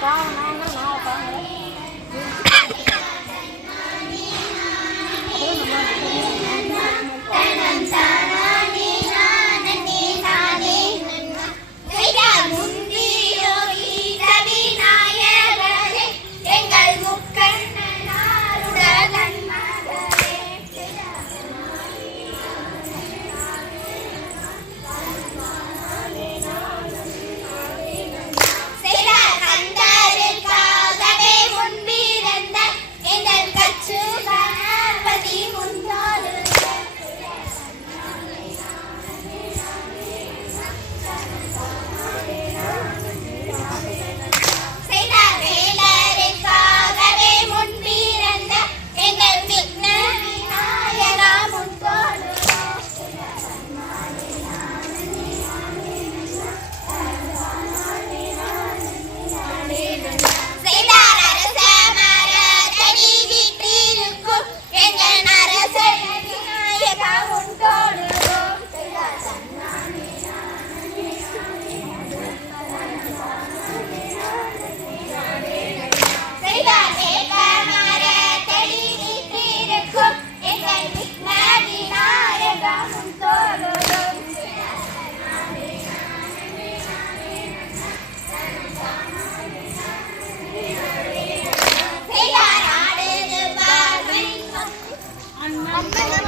高，哪哪哪高？ 안녕.